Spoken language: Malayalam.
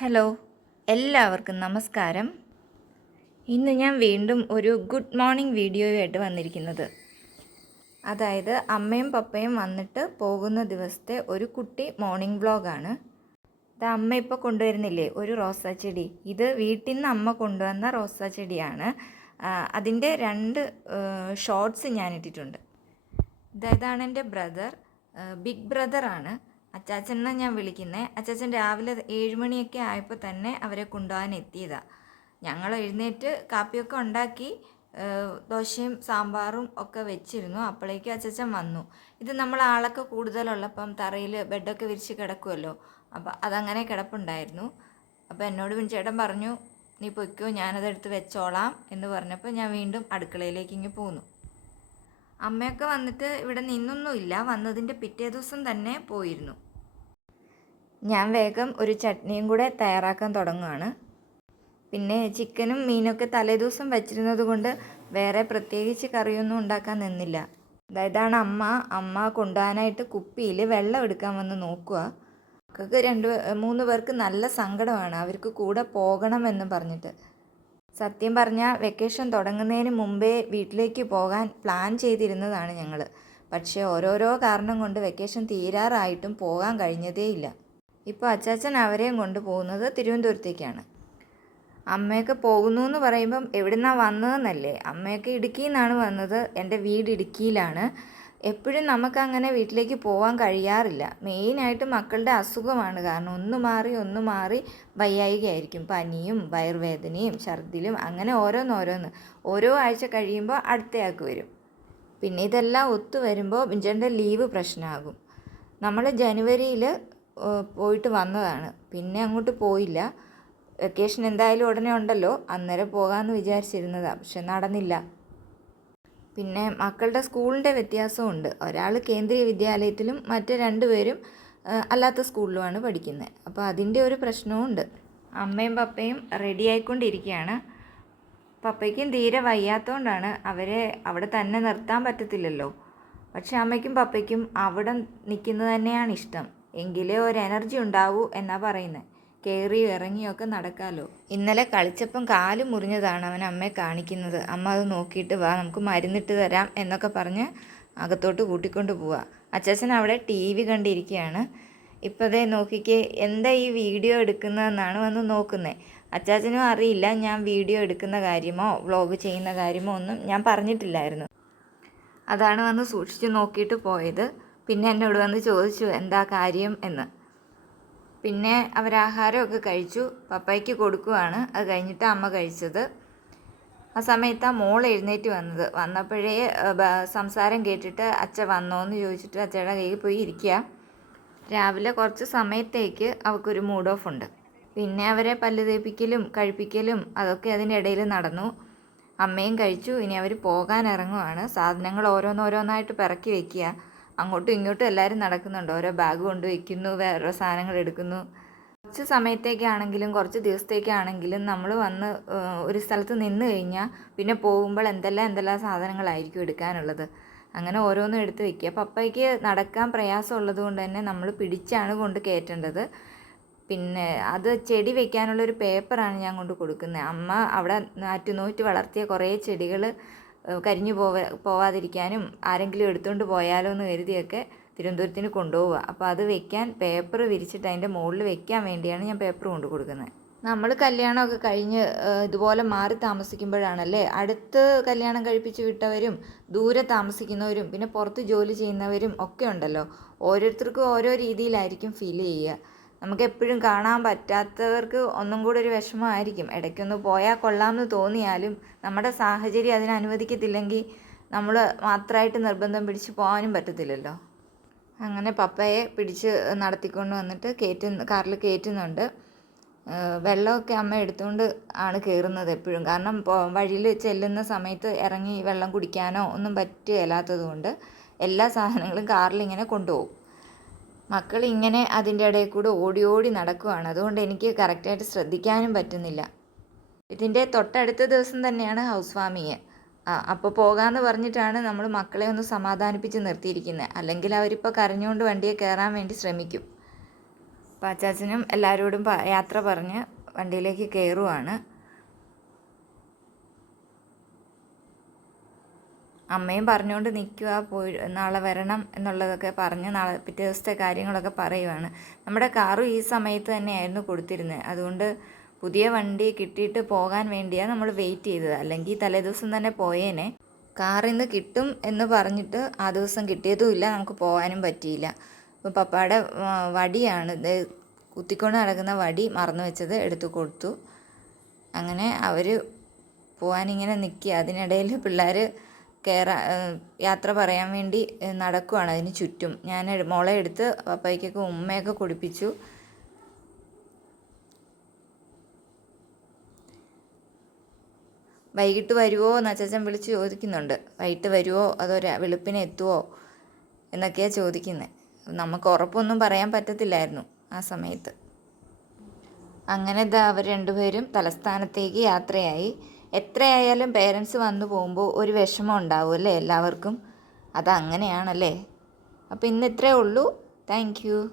ഹലോ എല്ലാവർക്കും നമസ്കാരം. ഇന്ന് ഞാൻ വീണ്ടും ഒരു ഗുഡ് മോർണിംഗ് വീഡിയോയുമായിട്ട് വന്നിരിക്കുന്നത്. അതായത് അമ്മയും പപ്പയും വന്നിട്ട് പോകുന്ന ദിവസത്തെ ഒരു കുട്ടി മോർണിംഗ് വ്ളോഗാണ്. ഇത് അമ്മ ഇപ്പോൾ കൊണ്ടുവരുന്നില്ലേ? ഒരു റോസാ ചെടി. ഇത് വീട്ടിൽ നിന്ന് അമ്മ കൊണ്ടുവന്ന റോസാ ചെടിയാണ്. അതിന്റെ രണ്ട് ഷോർട്സ് ഞാൻ ഇട്ടിട്ടുണ്ട്. ഇതാ- ഇതാണ് എന്റെ ബ്രദർ. ബിഗ് ബ്രദറാണ്. അച്ചാച്ചനെ ഞാൻ വിളിക്കുന്നത് അച്ചാച്ചൻ രാവിലെ ഏഴ് മണിയൊക്കെ ആയപ്പോൾ തന്നെ അവരെ കൊണ്ടുപോകാൻ എത്തിയതാണ് ഞങ്ങൾ എഴുന്നേറ്റ് കാപ്പിയൊക്കെ ഉണ്ടാക്കി ദോശയും സാമ്പാറും ഒക്കെ വെച്ചിരുന്നു. അപ്പോഴേക്കും അച്ചാച്ചൻ വന്നു. ഇത് നമ്മൾ ആളൊക്കെ കൂടുതലുള്ളപ്പം തറയിൽ ബെഡൊക്കെ വിരിച്ച് കിടക്കുമല്ലോ അപ്പോൾ അതങ്ങനെ കിടപ്പുണ്ടായിരുന്നു. അപ്പോൾ എന്നോട് ചേട്ടൻ പറഞ്ഞു നീ പൊയ്ക്കോ ഞാനതെടുത്ത് വെച്ചോളാം എന്ന് പറഞ്ഞപ്പോൾ ഞാൻ വീണ്ടും അടുക്കളയിലേക്ക് ഇങ്ങ് പോന്നു. അമ്മയൊക്കെ വന്നിട്ട് ഇവിടെ നിന്നൊന്നുമില്ല. വന്നതിന്റെ പിറ്റേ ദിവസം തന്നെ പോയിരുന്നു. ഞാൻ വേഗം ഒരു ചട്നിയും കൂടെ തയ്യാറാക്കാൻ തുടങ്ങുകയാണ് പിന്നെ ചിക്കനും മീനൊക്കെ തലേദിവസം വെച്ചിരുന്നത് കൊണ്ട് വേറെ പ്രത്യേകിച്ച് കറിയൊന്നും ഉണ്ടാക്കാൻ നിന്നില്ല. അതായതാണ് അമ്മ അമ്മ കൊണ്ടുപോകാനായിട്ട് കുപ്പിയിൽ വെള്ളം എടുക്കാൻ വന്ന് നോക്കുക അവർക്ക് രണ്ട് മൂന്ന് പേർക്ക് നല്ല സങ്കടമാണ്. അവർക്ക് കൂടെ പോകണമെന്ന് പറഞ്ഞിട്ട്. സത്യം പറഞ്ഞാൽ വെക്കേഷൻ തുടങ്ങുന്നതിന് മുമ്പേ വീട്ടിലേക്ക് പോകാൻ പ്ലാൻ ചെയ്തിരുന്നതാണ് ഞങ്ങൾ പക്ഷേ ഓരോരോ കാരണം കൊണ്ട് വെക്കേഷൻ തീരാറായിട്ടും പോകാൻ കഴിഞ്ഞതേയില്ല. ഇപ്പോൾ അച്ചാച്ചൻ അവരെയും കൊണ്ട് പോകുന്നത് തിരുവനന്തപുരത്തേക്കാണ്. അമ്മയൊക്കെ പോകുന്നു എന്ന് പറയുമ്പം എവിടുന്നാ വന്നതെന്നല്ലേ? അമ്മയൊക്കെ ഇടുക്കിയിൽ നിന്നാണ് വന്നത്. എന്റെ വീട് ഇടുക്കിയിലാണ്. എപ്പോഴും നമുക്കങ്ങനെ വീട്ടിലേക്ക് പോകാൻ കഴിയാറില്ല. മെയിനായിട്ട് മക്കളുടെ അസുഖമാണ്. കാരണം ഒന്ന് മാറി ഒന്ന് മാറി വയ്യായികയായിരിക്കും. പനിയും വയർവേദനയും ഛർദിലും അങ്ങനെ ഓരോന്നോരോന്ന്. ഓരോ ആഴ്ച കഴിയുമ്പോൾ അടുത്തയാൾക്ക് വരും. പിന്നെ ഇതെല്ലാം ഒത്തു വരുമ്പോൾ ബിഞ്ചന്റെ ലീവ് പ്രശ്നമാകും. നമ്മൾ ജനുവരിയിൽ പോയിട്ട് വന്നതാണ്. പിന്നെ അങ്ങോട്ട് പോയില്ല. വെക്കേഷൻ എന്തായാലും ഉടനെ ഉണ്ടല്ലോ. അന്നേരം പോകാമെന്ന് വിചാരിച്ചിരുന്നതാണ് പക്ഷെ നടന്നില്ല. പിന്നെ മക്കളുടെ സ്കൂളിന്റെ വ്യത്യാസമുണ്ട്. ഒരാൾ കേന്ദ്രീയ വിദ്യാലയത്തിലും മറ്റു രണ്ടുപേരും അല്ലാത്ത സ്കൂളിലുമാണ് പഠിക്കുന്നത് അപ്പോൾ അതിന്റെ ഒരു പ്രശ്നവുമുണ്ട് അമ്മയും പപ്പയും റെഡി ആയിക്കൊണ്ടിരിക്കുകയാണ് പപ്പയ്ക്കും തീരെ വയ്യാത്തതുകൊണ്ടാണ് അവരെ അവിടെ തന്നെ നിർത്താൻ പറ്റത്തില്ലല്ലോ. പക്ഷെ അമ്മയ്ക്കും പപ്പയ്ക്കും അവിടെ നിൽക്കുന്നത് തന്നെയാണ് ഇഷ്ടം. എങ്കിലേ ഒരു എനർജി ഉണ്ടാവൂ എന്നാ പറയുന്നത് കയറിയും ഇറങ്ങിയൊക്കെ നടക്കാമല്ലോ ഇന്നലെ കളിച്ചപ്പം കാൽ മുറിഞ്ഞതാണ് അവൻ അമ്മയെ കാണിക്കുന്നത്. അമ്മ അത് നോക്കിയിട്ട് വാ നമുക്ക് മരുന്നിട്ട് തരാം എന്നൊക്കെ പറഞ്ഞ് അകത്തോട്ട് കൂട്ടിക്കൊണ്ട് പോവാ. അച്ചാച്ചൻ അവിടെ ടി വി കണ്ടിരിക്കുകയാണ്. ഇപ്പോഴേ നോക്കിക്കേ എന്താ ഈ വീഡിയോ എടുക്കുന്നതെന്നാണ് വന്ന് നോക്കുന്നത് അച്ചാച്ചനും അറിയില്ല ഞാൻ വീഡിയോ എടുക്കുന്ന കാര്യമോ വ്ളോഗ് ചെയ്യുന്ന കാര്യമോ ഒന്നും ഞാൻ പറഞ്ഞിട്ടില്ലായിരുന്നു. അതാണ് വന്ന് സൂക്ഷിച്ച് നോക്കിയിട്ട് പോയത്. പിന്നെ എന്നോട് വന്ന് ചോദിച്ചു എന്താ കാര്യം? എന്ന്. പിന്നെ അവരാഹാരമൊക്കെ കഴിച്ചു. പപ്പയ്ക്ക് കൊടുക്കുവാണ്. അത് കഴിഞ്ഞിട്ട് അമ്മ കഴിച്ചത്. ആ സമയത്ത് ആ മോൾ എഴുന്നേറ്റ് വന്നത്. വന്നപ്പോഴേ സംസാരം കേട്ടിട്ട് അച്ഛ വന്നോന്ന് ചോദിച്ചിട്ട് അച്ഛയുടെ കയ്യിൽ പോയി ഇരിക്കുക രാവിലെ കുറച്ച് സമയത്തേക്ക് അവൾക്കൊരു മൂഡ് ഓഫ് ഉണ്ട്. പിന്നെ അവരെ പല്ല് തേപ്പിക്കലും കഴിപ്പിക്കലും അതൊക്കെ അതിന്റെ ഇടയിൽ നടന്നു. അമ്മയും കഴിച്ചു. ഇനി അവർ പോകാൻ ഇറങ്ങുവാണ്. സാധനങ്ങൾ ഓരോന്നോരോന്നായിട്ട് പിറക്കി വെക്കുക അങ്ങോട്ടും ഇങ്ങോട്ടും എല്ലാവരും നടക്കുന്നുണ്ട്. ഓരോ ബാഗ് കൊണ്ട് വയ്ക്കുന്നു വേറെ സാധനങ്ങൾ എടുക്കുന്നു. കുറച്ച് സമയത്തേക്കാണെങ്കിലും കുറച്ച് ദിവസത്തേക്കാണെങ്കിലും നമ്മൾ വന്ന് ഒരു സ്ഥലത്ത് നിന്ന് കഴിഞ്ഞാൽ പിന്നെ പോകുമ്പോൾ എന്തെല്ലാം എന്തെല്ലാം സാധനങ്ങളായിരിക്കും എടുക്കാനുള്ളത്. അങ്ങനെ ഓരോന്നും എടുത്ത് വെക്കുക. അപ്പയ്ക്ക് നടക്കാൻ പ്രയാസമുള്ളത് കൊണ്ട് തന്നെ നമ്മൾ പിടിച്ചാണ് കൊണ്ട് കയറ്റേണ്ടത്. പിന്നെ അത് ചെടി വെക്കാനുള്ളൊരു പേപ്പറാണ് ഞാൻ കൊണ്ട് കൊടുക്കുന്നത്. അമ്മ അവിടെ നാറ്റുനോറ്റ് വളർത്തിയ കുറേ ചെടികൾ കരിഞ്ഞു പോവ പോവാതിരിക്കാനും ആരെങ്കിലും എടുത്തുകൊണ്ട് പോയാലോ എന്ന് കരുതിയൊക്കെ തിരുവനന്തപുരത്തിന് കൊണ്ടുപോവുക അപ്പോൾ അത് വെക്കാൻ പേപ്പർ വിരിച്ചിട്ട് അതിന്റെ മുകളിൽ വെക്കാൻ വേണ്ടിയാണ് ഞാൻ പേപ്പർ കൊണ്ട് കൊടുക്കുന്നത് നമ്മൾ കല്യാണമൊക്കെ കഴിഞ്ഞ് ഇതുപോലെ മാറി താമസിക്കുമ്പോഴാണല്ലേ? അടുത്ത് കല്യാണം കഴിപ്പിച്ച് വിട്ടവരും ദൂരെ താമസിക്കുന്നവരും പിന്നെ പുറത്ത് ജോലി ചെയ്യുന്നവരും ഒക്കെ ഉണ്ടല്ലോ? ഓരോരുത്തർക്കും ഓരോ രീതിയിലായിരിക്കും ഫീൽ ചെയ്യുക. നമുക്ക് എപ്പോഴും കാണാൻ പറ്റാത്തവർക്ക് ഒന്നും കൂടെ ഒരു വിഷമമായിരിക്കും. ഇടയ്ക്കൊന്ന് പോയാൽ കൊള്ളാമെന്ന് തോന്നിയാലും നമ്മുടെ സാഹചര്യം അതിന് അനുവദിക്കത്തില്ലെങ്കിൽ നമ്മൾ മാത്രമായിട്ട് നിർബന്ധം പിടിച്ച് പോകാനും പറ്റത്തില്ലല്ലോ. അങ്ങനെ പപ്പയെ പിടിച്ച് നടത്തിക്കൊണ്ട് വന്നിട്ട് കയറ്റുന്ന കാറിൽ കയറ്റുന്നുണ്ട് വെള്ളമൊക്കെ അമ്മ എടുത്തുകൊണ്ട് ആണ് കയറുന്നത് എപ്പോഴും. കാരണം വഴിയിൽ ചെല്ലുന്ന സമയത്ത് ഇറങ്ങി വെള്ളം കുടിക്കാനോ ഒന്നും പറ്റുകയില്ലാത്തത് കൊണ്ട് എല്ലാ സാധനങ്ങളും കാറിൽ ഇങ്ങനെ കൊണ്ടുപോകും. മക്കൾ ഇങ്ങനെ അതിന്റെ ഇടയിൽ കൂടെ ഓടി ഓടി നടക്കുവാണ്. അതുകൊണ്ട് എനിക്ക് കറക്റ്റായിട്ട് ശ്രദ്ധിക്കാനും പറ്റുന്നില്ല. ഇതിന്റെ തൊട്ടടുത്ത ദിവസം തന്നെയാണ് ഹൗസ് വാമിങ് അപ്പോൾ പോകാമെന്ന് പറഞ്ഞിട്ടാണ് നമ്മൾ മക്കളെ ഒന്ന് സമാധാനിപ്പിച്ച് നിർത്തിയിരിക്കുന്നത് അല്ലെങ്കിൽ അവരിപ്പോൾ കരഞ്ഞുകൊണ്ട് വണ്ടിയെ കയറാൻ വേണ്ടി ശ്രമിക്കും. അപ്പം അച്ചാച്ചനും എല്ലാവരോടും യാത്ര പറഞ്ഞ് വണ്ടിയിലേക്ക് കയറുവാണ്. അമ്മയും പറഞ്ഞുകൊണ്ട് നിൽക്കുക പോയി നാളെ വരണം എന്നുള്ളതൊക്കെ പറഞ്ഞ് നാളെ പിറ്റേ ദിവസത്തെ കാര്യങ്ങളൊക്കെ പറയുവാണ്. നമ്മുടെ കാറും ഈ സമയത്ത് തന്നെയായിരുന്നു കൊടുത്തിരുന്നത്. അതുകൊണ്ട് പുതിയ വണ്ടി കിട്ടിയിട്ട് പോകാൻ വേണ്ടിയാണ് നമ്മൾ വെയിറ്റ് ചെയ്തത്. അല്ലെങ്കിൽ തലേദിവസം തന്നെ പോയേനെ. കാർ ഇന്ന് കിട്ടും എന്ന് പറഞ്ഞിട്ട് ആ ദിവസം കിട്ടിയതുമില്ല നമുക്ക് പോകാനും പറ്റിയില്ല. അപ്പോൾ പപ്പയുടെ വടിയാണ്. കുത്തിക്കൊണ്ട് നടക്കുന്ന വടി മറന്നു വെച്ചത് എടുത്തു കൊടുത്തു. അങ്ങനെ അവർ പോകാനിങ്ങനെ നിൽക്കുക അതിനിടയിൽ പിള്ളേർ കയറാ യാത്ര പറയാൻ വേണ്ടി നടക്കുവാണ് അതിന് ചുറ്റും. ഞാൻ മുള എടുത്ത് പപ്പായ്ക്കൊക്കെ ഉമ്മയൊക്കെ കുടിപ്പിച്ചു. വൈകിട്ട് വരുമോ എന്ന് അച്ചാച്ചൻ വിളിച്ച് ചോദിക്കുന്നുണ്ട്. വൈകിട്ട് വരുമോ അതോ വെളുപ്പിന് എത്തുമോ എന്നൊക്കെയാണ് ചോദിക്കുന്നത് നമുക്ക് ഉറപ്പൊന്നും പറയാൻ പറ്റത്തില്ലായിരുന്നു ആ സമയത്ത്. അങ്ങനെ അവർ രണ്ടുപേരും തലസ്ഥാനത്തേക്ക് യാത്രയായി. എത്രയായാലും പേരൻസ് വന്നു പോകുമ്പോൾ ഒരു വിഷമം ഉണ്ടാവും അല്ലേ എല്ലാവർക്കും? അതങ്ങനെയാണല്ലേ? അപ്പോൾ ഇന്ന് ഇത്രയേ ഉള്ളൂ. Thank you